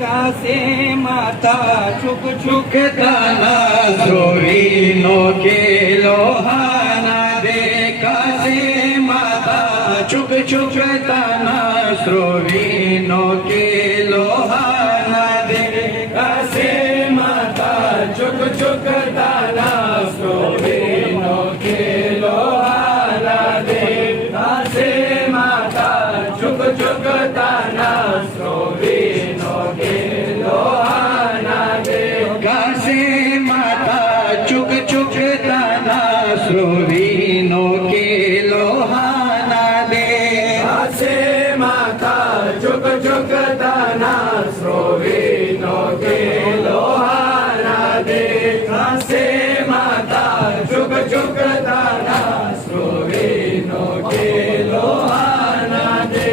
कासे माता चुक चुक ताना सोरीनो केलो हाना दे कासे माता चुक चुक ताना सोरीनो केलो हाना दे कासे माता चुक चुक ताना सोरीनो केलो हाना दे कासे माता चुक चुक ताना सोरीनो केलो हाना दे कासे माता चुक चुक ताना सोरीनो केलो हाना दे कासे माता चुक चुक ताना सोरीनो केलो हाना दे कासे माता चुक चुक ताना सोरीनो केलो हाना दे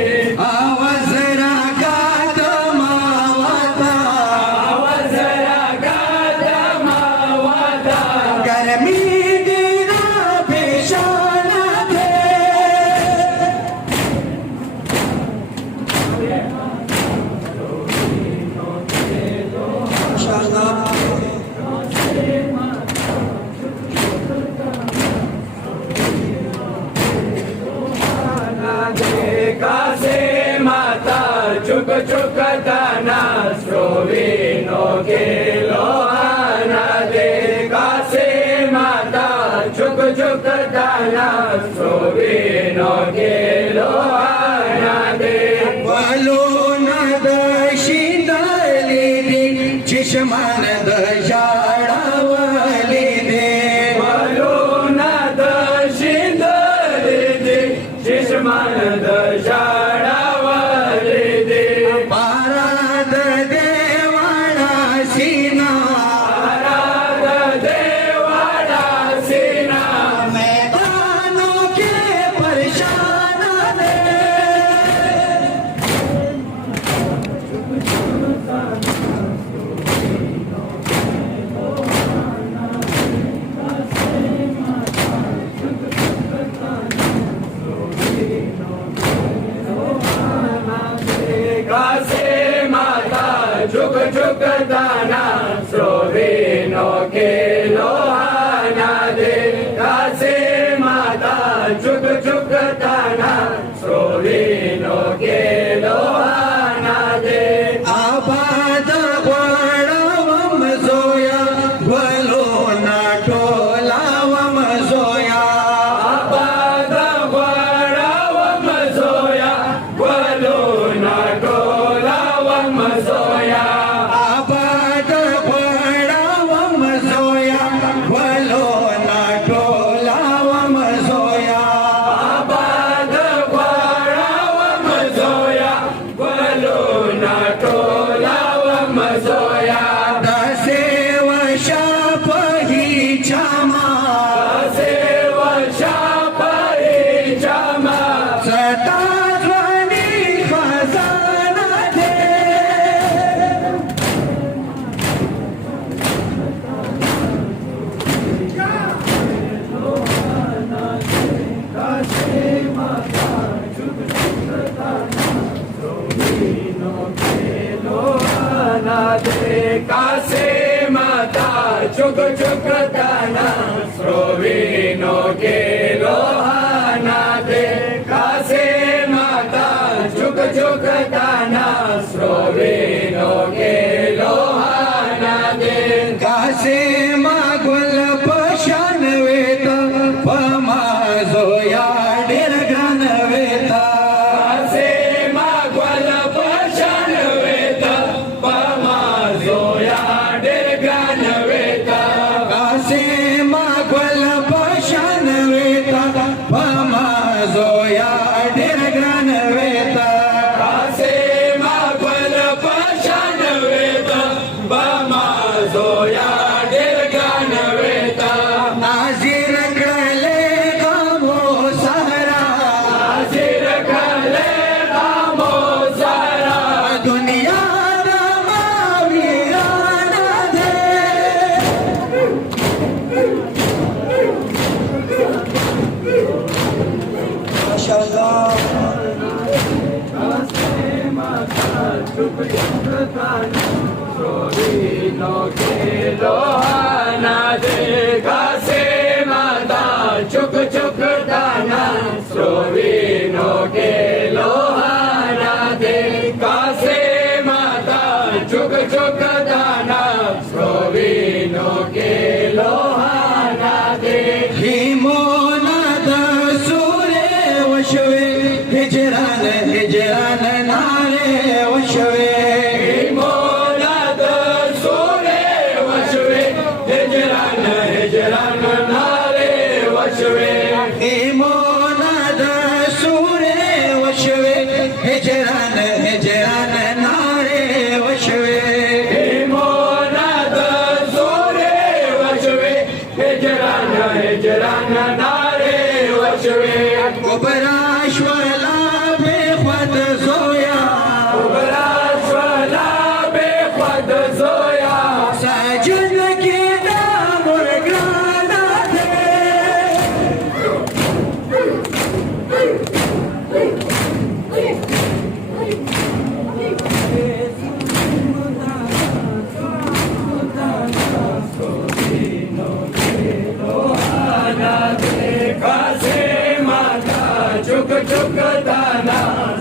आवाज रागात मावता आवाज रागात मावता गरमी दिना पेशाला दे कासे माता चुक चुक ताना सोरीनो केलो हाना दे कासे माता चुक चुक ताना सोरीनो केलो हाना दे बोलो न दशिंदली दे चिशमान दशाळावली दे बोलो न दशिंदली दे चिशमान दशाळावली दे पाराद देवाळा सीना पाराद देवाळा सीना मैदानों के परेशान दे कासे माता चुक चुक ताना सोरीनो केलो हाना दे कासे माता चुक चुक ताना सोरीनो केलो हाना दे आबाद वळवम जोया भलो ना टोलावम जोया आबाद वळवम जोया भलो ना टोलावम जोया आबाद वळवम जोया भलो ना टोलावम जोया आबाद वळवम जोया भलो ना टोलावम जोया दसे वर्षा पहिच्या दसे वर्षा पहिच्या सता ध्वनी खजाना दे कासे माता चुक चुक ताना सोरीनो केलो हाना दे कासे माता चुक चुक ताना सोरीनो केलो हाना दे कासे मागुल पशान वेत पमा जोया डेर घन वेत कासे मागुल पशान वेत पमा जोया डेर घन वेत कासे मागुल पशान वेत Slovino ke lohana de kase mata chuk chuk dana Slovino ke lohana de kase mata chuk chuk dana Slovino ke lohana de हिमोनाद सुरे वशवे हिजरान हिजरान नारे वशवे मोनाद सोरे वशवे हिजरान हिजरान नारे वशवे हिमोनाद सुरे वशवे हिजरान हिजरान नारे वशवे मोनाद सोरे वशवे हिजरान हिजरान नारे वशवे गोबराश्वला बेख्वत जोया बराश्वला बेख्वद जोया साजन की दामर ग्राना थे kase mata chuk chuk dana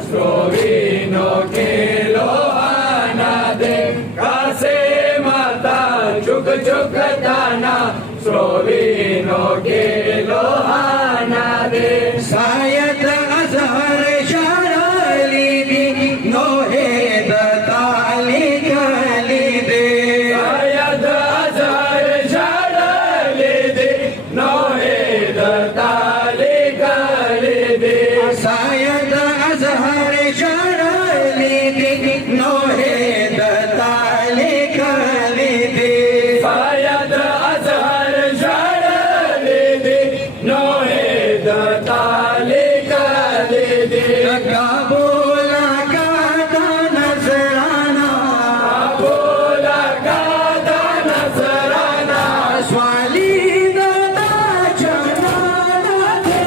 Slovino ke lohana de kase mata chuk chuk dana Slovino ke lohana de सायत अजहर शराली दी नोहे दताली गली दे ayad azar jadale de nohe dale gale de सायद अजहर शराली दी नोहे दताली गली दे ayad azhar jadale de nohe dale gale de कबूला का नजराना bola kada nazarana Swally दता जनाना थे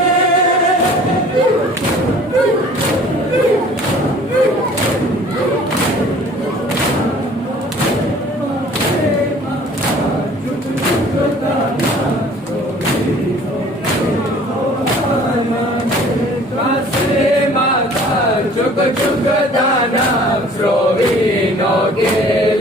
kase mata chuk chuk dana Slovino ke